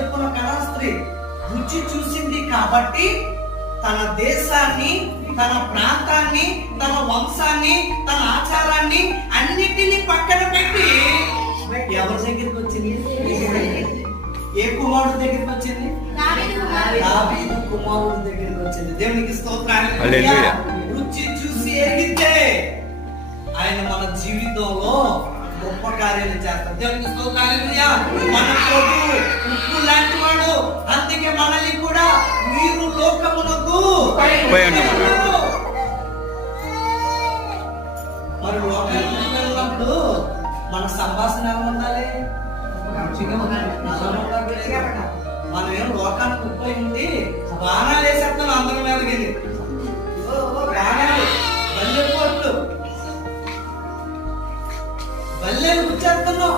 ఉంది రుచి చూసింది కాబట్టి తన దేశాన్ని తన ప్రాంతాన్ని తన వంశాన్ని తన ఆచారాన్ని అన్నిటినీ పక్కన పెట్టి ఎవరి దగ్గరికి వచ్చింది? ఏ కుమారుడు దగ్గరికి వచ్చింది? దావీదు కుమారుడు. దగ్గరికి వచ్చింది. దేవునికి హల్లెలూయా. రుచి చూసి ఎరిగితే ఆయన మన జీవితంలో గొప్ప కార్యాలు చేస్తారు. దేవునికి స్తోత్రాలు. మన ప్రభు పోయి మరి లోకానికి మన సంభాషణ ఎలా ఉండాలి. మంచిగా మనం ఏం లోకానికి ఉప్పై ఉండి బాణాలు వేసేస్తాం అందరి మీదకి. ఓ, బల్లె బల్లెలు గుచ్చేస్తున్నాం